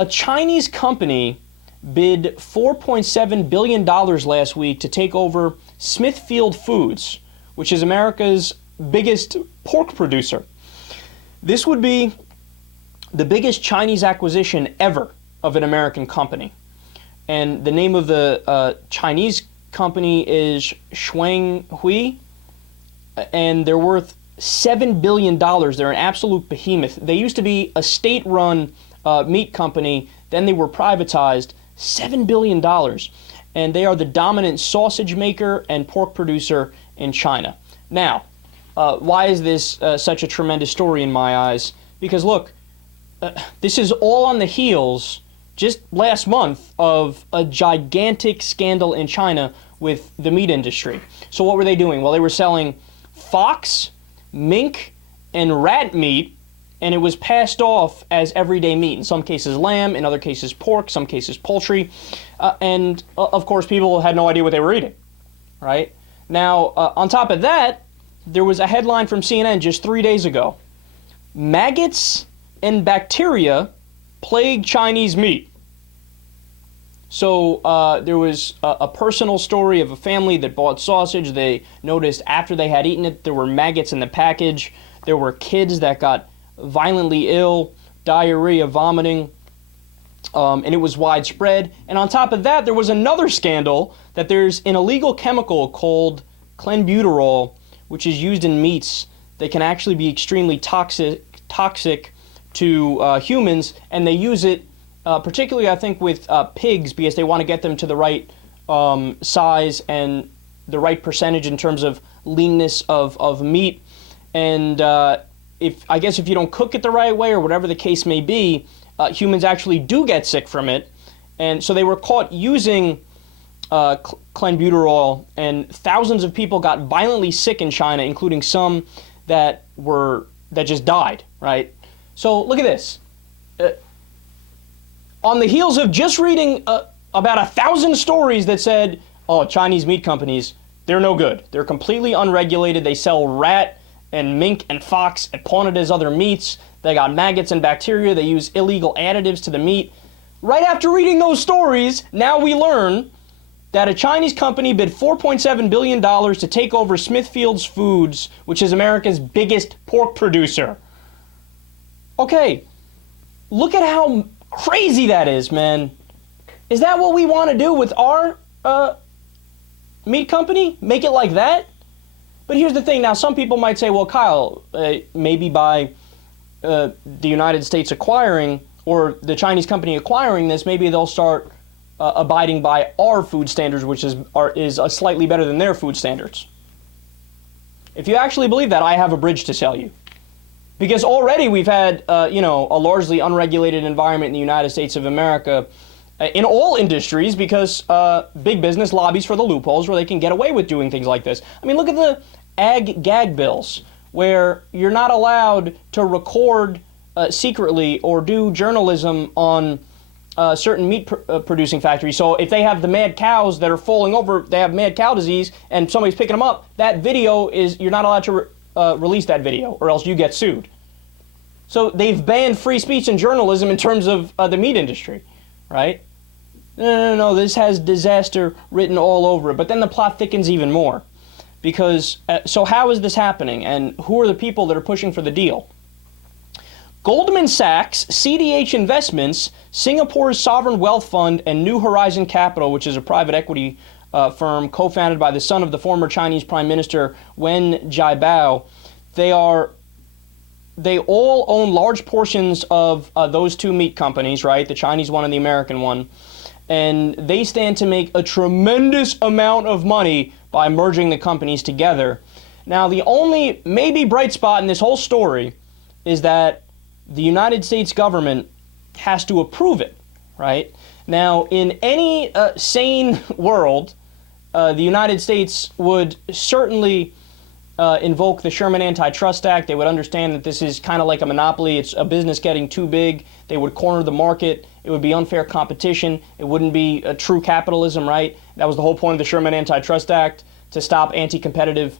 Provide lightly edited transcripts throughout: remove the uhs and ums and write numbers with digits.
A Chinese company bid $4.7 billion last week to take over Smithfield Foods, which is America's biggest pork producer. This would be the biggest Chinese acquisition ever of an American company. And the name of the Chinese company is Shuanghui, and they're worth $7 billion. They're an absolute behemoth. They used to be a state-run meat company, then they were privatized. $7 billion. And they are the dominant sausage maker and pork producer in China. Now, why is this such a tremendous story in my eyes? Because look, this is all on the heels, just last month, of a gigantic scandal in China with the meat industry. So what were they doing? Well, they were selling fox, mink, and rat meat, and it was passed off as everyday meat. In some cases lamb, in other cases pork, some cases poultry. And of course people had no idea what they were eating, right? Now, on top of that, there was a headline from CNN just 3 days ago. Maggots and bacteria plague Chinese meat. So there was a personal story of a family that bought sausage. They noticed after they had eaten it, there were maggots in the package. There were kids that got violently ill, diarrhea, vomiting, and it was widespread. And on top of that, there was another scandal that there's an illegal chemical called clenbuterol, which is used in meats that can actually be extremely toxic to humans, and they use it particularly, I think, with pigs, because they want to get them to the right size and the right percentage in terms of leanness of meat. And I guess if you don't cook it the right way or whatever the case may be, humans actually do get sick from it. And so they were caught using clenbuterol, and thousands of people got violently sick in China, including some that just died, right? So look at this. On the heels of just reading about 1,000 stories that said, oh, Chinese meat companies, they're no good. They're completely unregulated. They sell rat and mink and fox and pawn it as other meats. They got maggots and bacteria. They use illegal additives to the meat. Right after reading those stories, now we learn that a Chinese company bid $4.7 billion to take over Smithfield Foods, which is America's biggest pork producer. Okay, look at how crazy that is, man. Is that what we want to do with our meat company? Make it like that? But here's the thing. Now, some people might say, well, Kyle, maybe by the United States acquiring, or the Chinese company acquiring this, maybe they'll start abiding by our food standards, which is slightly better than their food standards. If you actually believe that, I have a bridge to sell you. Because already we've had, a largely unregulated environment in the United States of America in all industries, because big business lobbies for the loopholes where they can get away with doing things like this. I mean, look at the ag gag bills, where you're not allowed to record secretly or do journalism on certain meat producing factories. So if they have the mad cows that are falling over, they have mad cow disease, and somebody's picking them up, that video you're not allowed to release that video, or else you get sued. So they've banned free speech and journalism in terms of the meat industry, right? No, this has disaster written all over it. But then the plot thickens even more. Because, so how is this happening? And who are the people that are pushing for the deal? Goldman Sachs, CDH Investments, Singapore's Sovereign Wealth Fund, and New Horizon Capital, which is a private equity firm co-founded by the son of the former Chinese Prime Minister Wen Jiabao, they all own large portions of those two meat companies, right? The Chinese one and the American one. And they stand to make a tremendous amount of money by merging the companies together. Now, the only maybe bright spot in this whole story is that the United States government has to approve it, right? Now, in any sane world, the United States would certainly invoke the Sherman Antitrust Act. They would understand that this is kind of like a monopoly. It's a business getting too big. They would corner the market. It would be unfair competition. It wouldn't be a true capitalism, right? That was the whole point of the Sherman Antitrust Act, to stop anti-competitive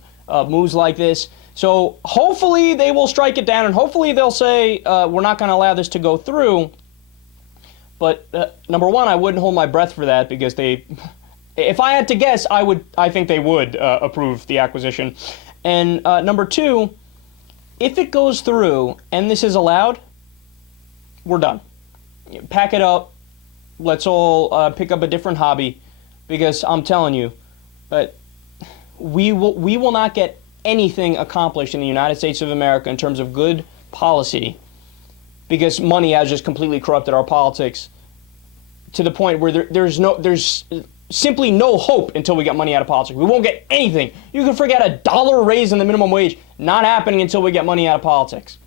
moves like this. So hopefully they will strike it down, and hopefully they'll say we're not going to allow this to go through. But number one, I wouldn't hold my breath for that because if I had to guess, I think they would approve the acquisition. And number two, if it goes through and this is allowed, we're done. Pack it up. Let's all pick up a different hobby, because I'm telling you, we will not get anything accomplished in the United States of America in terms of good policy, because money has just completely corrupted our politics to the point where there's simply no hope until we get money out of politics. We won't get anything. You can forget $1 raise in the minimum wage, not happening until we get money out of politics.